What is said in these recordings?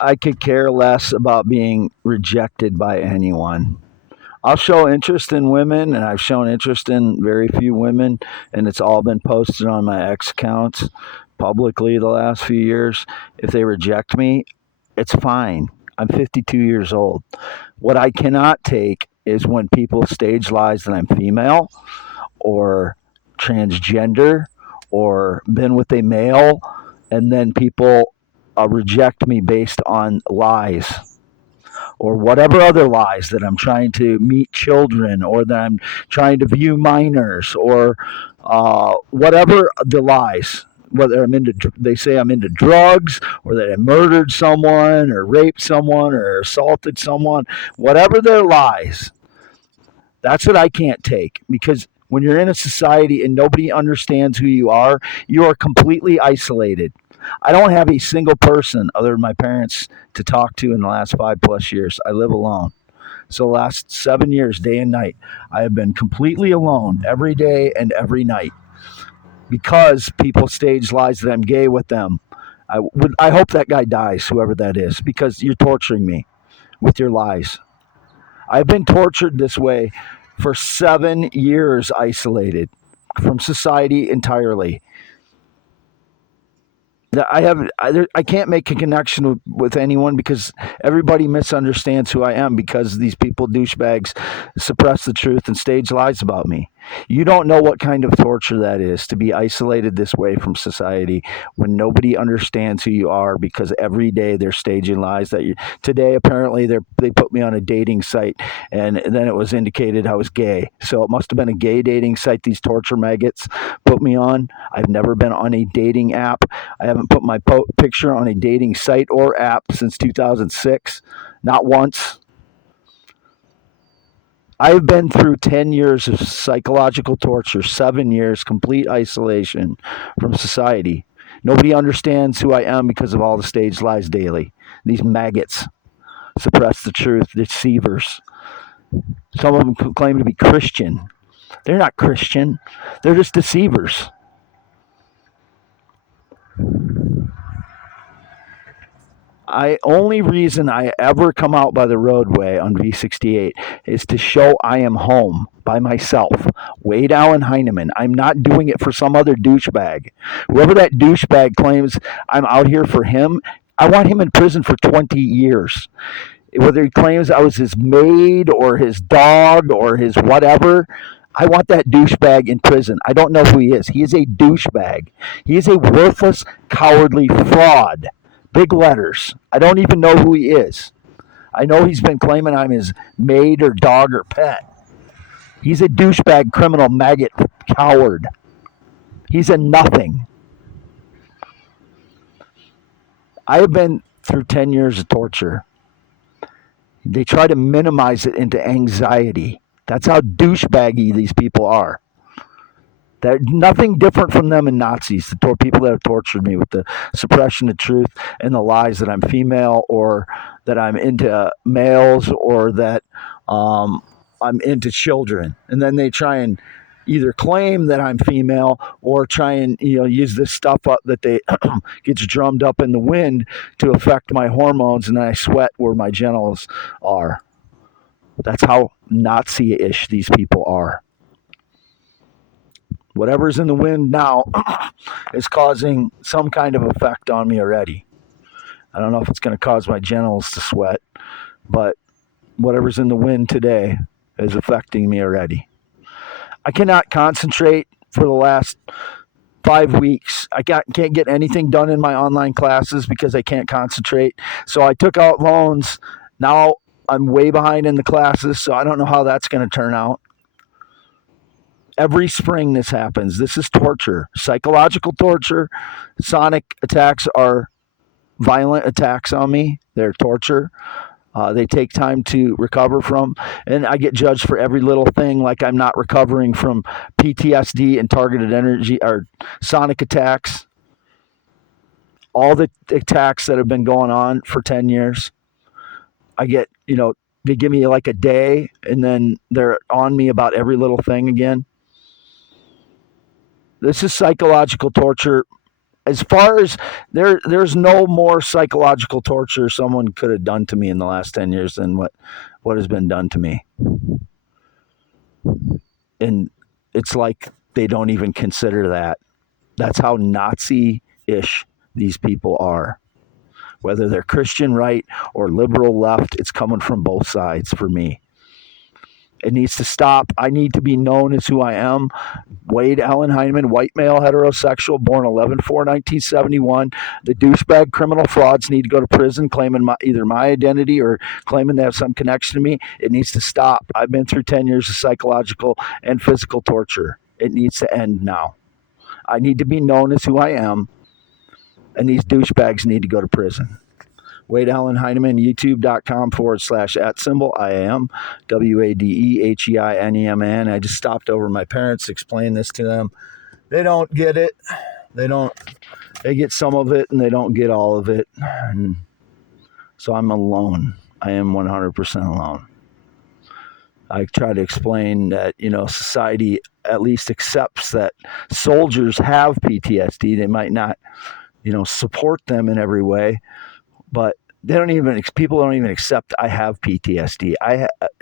I could care less about being rejected by anyone. I'll show interest in women, and I've shown interest in very few women, and it's all been posted on my ex accounts publicly the last few years. If they reject me, it's fine. I'm 52 years old. What I cannot take is when people stage lies that I'm female or transgender or been with a male, and then people reject me based on lies or whatever other lies that I'm trying to meet children or that I'm trying to view minors or whatever the lies. Whether they say I'm into drugs or that I murdered someone or raped someone or assaulted someone, whatever their lies, that's what I can't take because when you're in a society and nobody understands who you are completely isolated. I don't have a single person other than my parents to talk to in the last 5 plus years. I live alone. So the last 7 years, day and night, I have been completely alone every day and every night because people stage lies that I'm gay with them. I hope that guy dies, whoever that is, because you're torturing me with your lies. I've been tortured this way for 7 years, isolated from society entirely. I can't make a connection with anyone because everybody misunderstands who I am because these people douchebags suppress the truth and stage lies about me. You don't know what kind of torture that is to be isolated this way from society when nobody understands who you are because every day they're staging lies that you today apparently they put me on a dating site and then it was indicated I was gay. So it must have been a gay dating site these torture maggots put me on. I've never been on a dating app. I haven't put my picture on a dating site or app since 2006, not once. I've been through 10 years of psychological torture, 7 years complete isolation from society. Nobody understands who I am because of all the staged lies daily. These maggots suppress the truth, deceivers. Some of them claim to be Christian. They're not Christian, they're just deceivers. I only reason I ever come out by the roadway on V68 is to show I am home by myself, way down in Heinemann. I'm not doing it for some other douchebag. Whoever that douchebag claims I'm out here for him, I want him in prison for 20 years. Whether he claims I was his maid or his dog or his whatever, I want that douchebag in prison. I don't know who he is. He is a douchebag. He is a worthless, cowardly fraud. Big letters. I don't even know who he is. I know he's been claiming I'm his maid or dog or pet. He's a douchebag, criminal, maggot, coward. He's a nothing. I have been through 10 years of torture. They try to minimize it into anxiety. That's how douchebaggy these people are. They're nothing different from them and Nazis, the people that have tortured me with the suppression of truth and the lies that I'm female or that I'm into males or that I'm into children. And then they try and either claim that I'm female or try and use this stuff up that they gets drummed up in the wind to affect my hormones, and then I sweat where my genitals are. That's how Nazi-ish these people are. Whatever's in the wind now is causing some kind of effect on me already. I don't know if it's going to cause my genitals to sweat, but whatever's in the wind today is affecting me already. I cannot concentrate for the last 5 weeks. I can't get anything done in my online classes because I can't concentrate. So I took out loans. Now I'm way behind in the classes, so I don't know how that's going to turn out. Every spring this happens. This is torture, psychological torture. Sonic attacks are violent attacks on me. They're torture. They take time to recover from, and I get judged for every little thing, like I'm not recovering from PTSD and targeted energy or sonic attacks. All the attacks that have been going on for 10 years, I get, they give me like a day, and then they're on me about every little thing again. This is psychological torture as far as there's no more psychological torture someone could have done to me in the last 10 years than what has been done to me. And it's like they don't even consider that. That's how Nazi-ish these people are. Whether they're Christian right or liberal left, it's coming from both sides for me. It needs to stop. I need to be known as who I am. Wade Allen Heineman, white male, heterosexual, born 11/4/1971. The douchebag criminal frauds need to go to prison, claiming either my identity or claiming they have some connection to me. It needs to stop. I've been through 10 years of psychological and physical torture. It needs to end now. I need to be known as who I am, and these douchebags need to go to prison. Wade Allen Heineman, youtube.com/@ IAM, WADEHEINEMAN. I just stopped over my parents, explained this to them. They don't get it. They get some of it and they don't get all of it. And so I'm alone. I am 100% alone. I try to explain that, society at least accepts that soldiers have PTSD. They might not, support them in every way, but people don't even accept I have PTSD.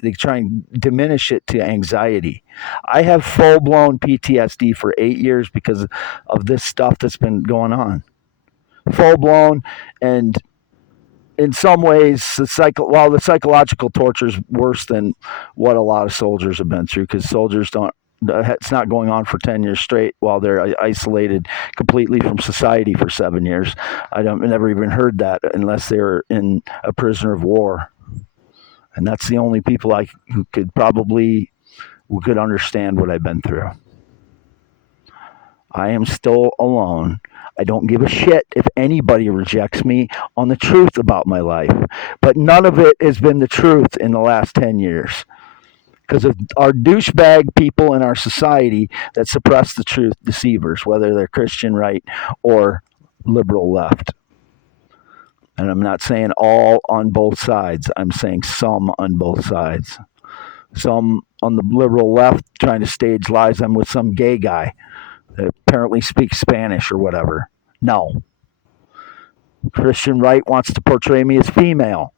They try and diminish it to anxiety. I have full-blown PTSD for 8 years because of this stuff that's been going on. Full-blown, and in some ways, the psychological torture is worse than what a lot of soldiers have been through, because soldiers don't. It's not going on for 10 years straight while they're isolated completely from society for 7 years. I never even heard that unless they were in a prisoner of war. And that's the only people who could understand what I've been through. I am still alone. I don't give a shit if anybody rejects me on the truth about my life. But none of it has been the truth in the last 10 years. Because of our douchebag people in our society that suppress the truth, deceivers, whether they're Christian right or liberal left. And I'm not saying all on both sides. I'm saying some on both sides. Some on the liberal left trying to stage lies. I'm with some gay guy that apparently speaks Spanish or whatever. No. Christian right wants to portray me as female.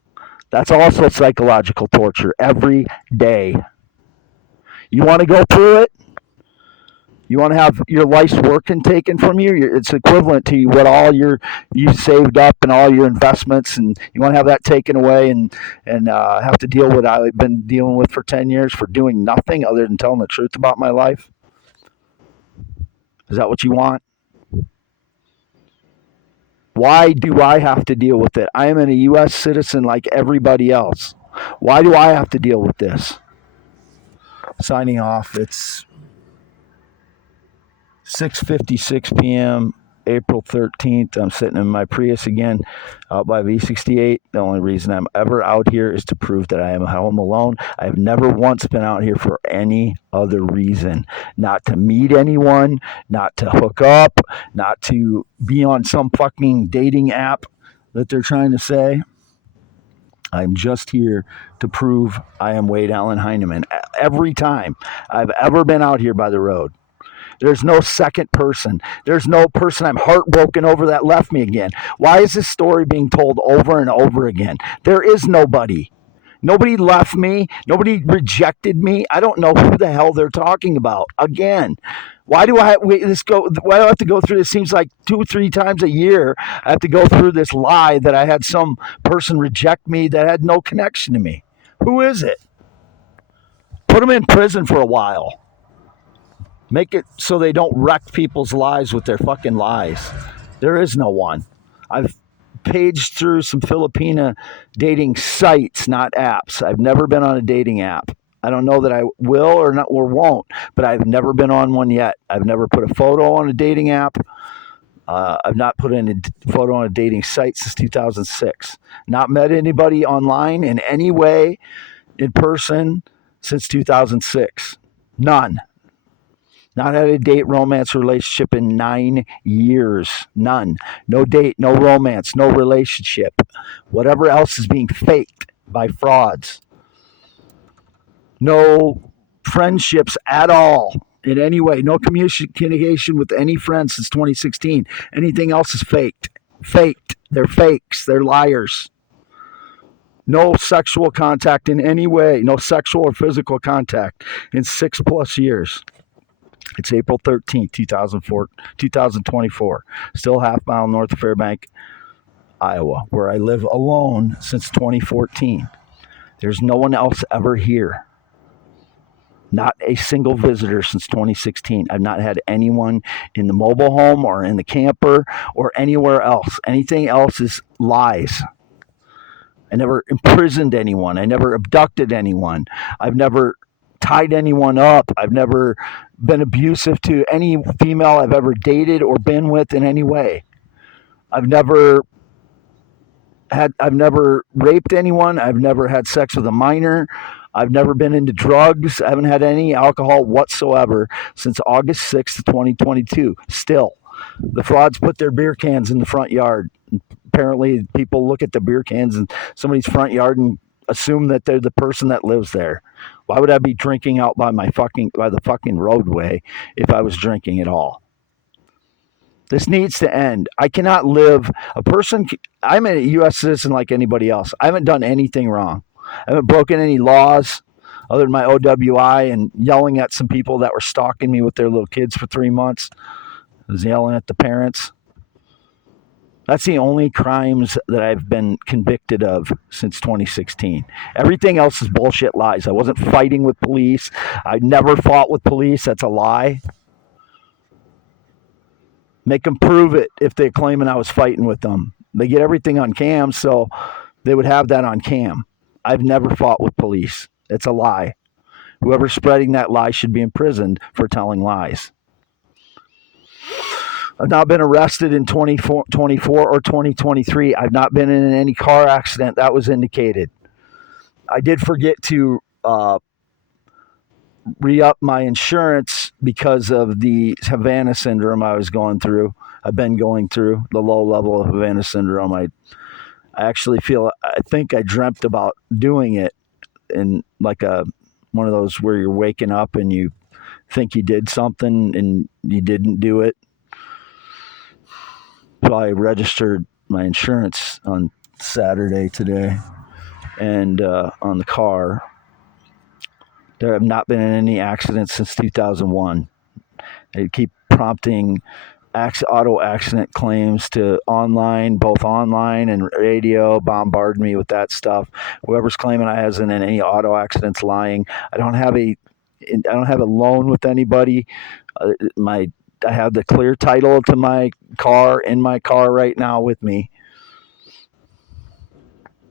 That's also psychological torture every day. You want to go through it? You want to have your life's working taken from you? It's equivalent to what all you saved up and all your investments, and you want to have that taken away and have to deal with what I've been dealing with for 10 years for doing nothing other than telling the truth about my life? Is that what you want? Why do I have to deal with it? I am a U.S. citizen like everybody else. Why do I have to deal with this? Signing off. It's 6:56 p.m., April 13th. I'm sitting in my Prius again out by V68. The only reason I'm ever out here is to prove that I am home alone. I've never once been out here for any other reason. Not to meet anyone, not to hook up, not to be on some fucking dating app that they're trying to say. I'm just here to prove I am Wade Allen Heineman. Every time I've ever been out here by the road, there's no second person. There's no person I'm heartbroken over that left me again. Why is this story being told over and over again? There is nobody. Nobody left me. Nobody rejected me. I don't know who the hell they're talking about. Again, why do I have to go through this? Seems like 2 or 3 times a year I have to go through this lie that I had some person reject me that had no connection to me. Who is it? Put them in prison for a while. Make it so they don't wreck people's lives with their fucking lies. There is no one. I've paged through some Filipina dating sites, not apps. I've never been on a dating app. I don't know that I will or not or won't, but I've never been on one yet. I've never put a photo on a dating app. I've not put in a photo on a dating site since 2006. Not met anybody online in any way in person since 2006. None. Not had a date, romance, relationship in 9 years. None. No date, no romance, no relationship. Whatever else is being faked by frauds. No friendships at all in any way. No communication with any friend since 2016. Anything else is faked. Faked. They're fakes. They're liars. No sexual contact in any way. No sexual or physical contact in 6+ years. It's April 13th, 2024. Still half-mile north of Fairbank, Iowa, where I live alone since 2014. There's no one else ever here. Not a single visitor since 2016. I've not had anyone in the mobile home or in the camper or anywhere else. Anything else is lies. I never imprisoned anyone. I never abducted anyone. I've never tied anyone up. I've never been abusive to any female I've ever dated or been with in any way. I've never raped anyone. I've never had sex with a minor. I've never been into drugs. I haven't had any alcohol whatsoever since August 6th, 2022. Still, the frauds put their beer cans in the front yard. Apparently, people look at the beer cans in somebody's front yard and assume that they're the person that lives there. Why would I be drinking out by the fucking roadway if I was drinking at all? This needs to end. I cannot live. I'm a U.S. citizen like anybody else. I haven't done anything wrong. I haven't broken any laws other than my OWI and yelling at some people that were stalking me with their little kids for 3 months. I was yelling at the parents. That's the only crimes that I've been convicted of since 2016. Everything else is bullshit lies. I wasn't fighting with police. I never fought with police. That's a lie. Make them prove it if they're claiming I was fighting with them. They get everything on cam, so they would have that on cam. I've never fought with police. It's a lie. Whoever's spreading that lie should be imprisoned for telling lies. I've not been arrested in 2024 or 2023. I've not been in any car accident that was indicated. I did forget to re-up my insurance because of the Havana syndrome I was going through. I've been going through the low level of Havana syndrome. I actually I think I dreamt about doing it in like one of those where you're waking up and you think you did something and you didn't do it. So I registered my insurance on Saturday today and on the car. There have not been any accidents since 2001. They keep prompting auto accident claims to both online and radio, bombard me with that stuff. Whoever's claiming I hasn't in any auto accidents lying. I don't have a loan with anybody. I have the clear title to my car in my car right now with me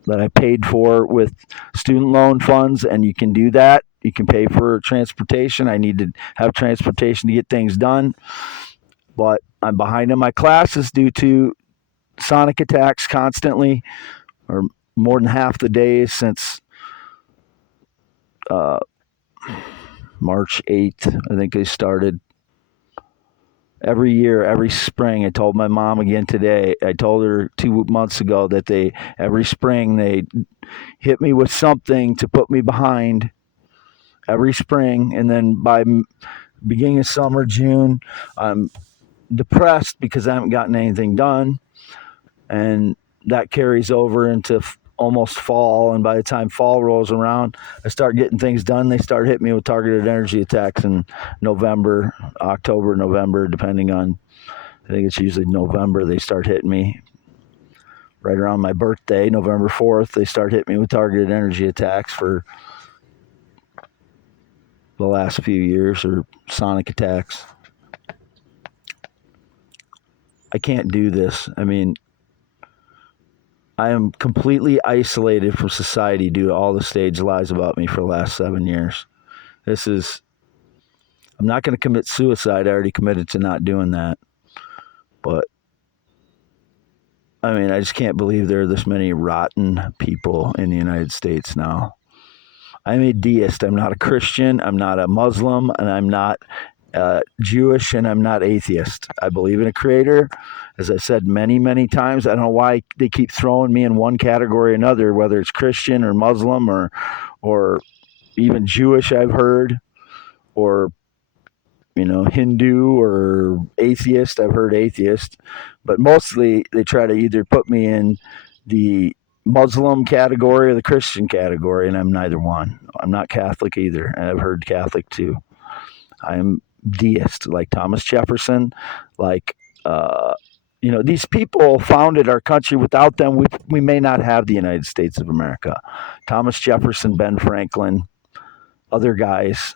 that I paid for with student loan funds, and you can do that. You can pay for transportation. I need to have transportation to get things done, but I'm behind in my classes due to sonic attacks constantly, or more than half the days since March 8th. I think they started. Every year, every spring, I told my mom again today, I told her 2 months ago that every spring they hit me with something to put me behind every spring. And then by beginning of summer, June, I'm depressed because I haven't gotten anything done. And that carries over into almost fall. And by the time fall rolls around, I start getting things done. They start hitting me with targeted energy attacks in October, November, depending on, I think it's usually November, they start hitting me. Right around my birthday, November 4th, they start hitting me with targeted energy attacks for the last few years, or sonic attacks. I can't do this. I mean, I am completely isolated from society due to all the staged lies about me for the last 7 years. I'm not going to commit suicide. I already committed to not doing that. But, I mean, I just can't believe there are this many rotten people in the United States now. I'm a deist. I'm not a Christian. I'm not a Muslim. And I'm not Jewish, and I'm not atheist. I believe in a creator. As I said many, many times, I don't know why they keep throwing me in one category or another, whether it's Christian or Muslim or even Jewish, I've heard, or Hindu or atheist. I've heard atheist, but mostly they try to either put me in the Muslim category or the Christian category, and I'm neither one. I'm not Catholic either, and I've heard Catholic too. I'm deist, like Thomas Jefferson, like these people founded our country. Without them, we may not have the United States of America. Thomas Jefferson, Ben Franklin, other guys,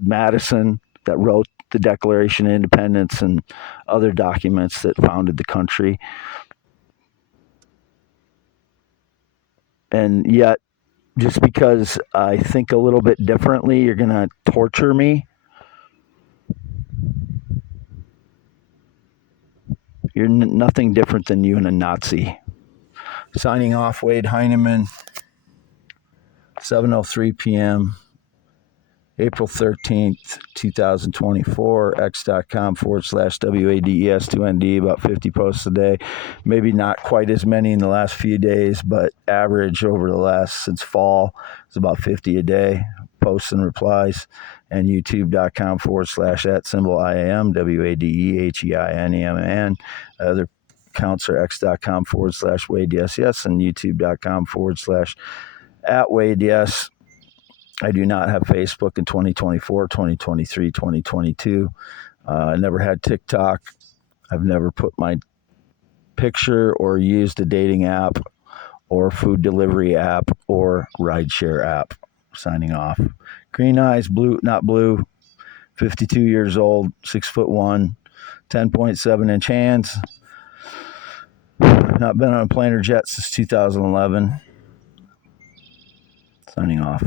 Madison, that wrote the Declaration of Independence and other documents that founded the country. And yet, just because I think a little bit differently, you're going to torture me. You're nothing different than you and a Nazi. Signing off, Wade Heineman, 7:03 p.m. April 13th, 2024, x.com/WADES2ND, about 50 posts a day. Maybe not quite as many in the last few days, but average over the last, since fall, is about 50 a day, posts and replies. And youtube.com/@IAM, WADEHEINEMAN. Other accounts are x.com/WadeYesYes and youtube.com/@WadeYes. I do not have Facebook in 2024, 2023, 2022. I never had TikTok. I've never put my picture or used a dating app or food delivery app or rideshare app. Signing off. Green eyes, blue, not blue. 52 years old, 6'1", 10.7-inch hands. Not been on a plane or jet since 2011. Signing off.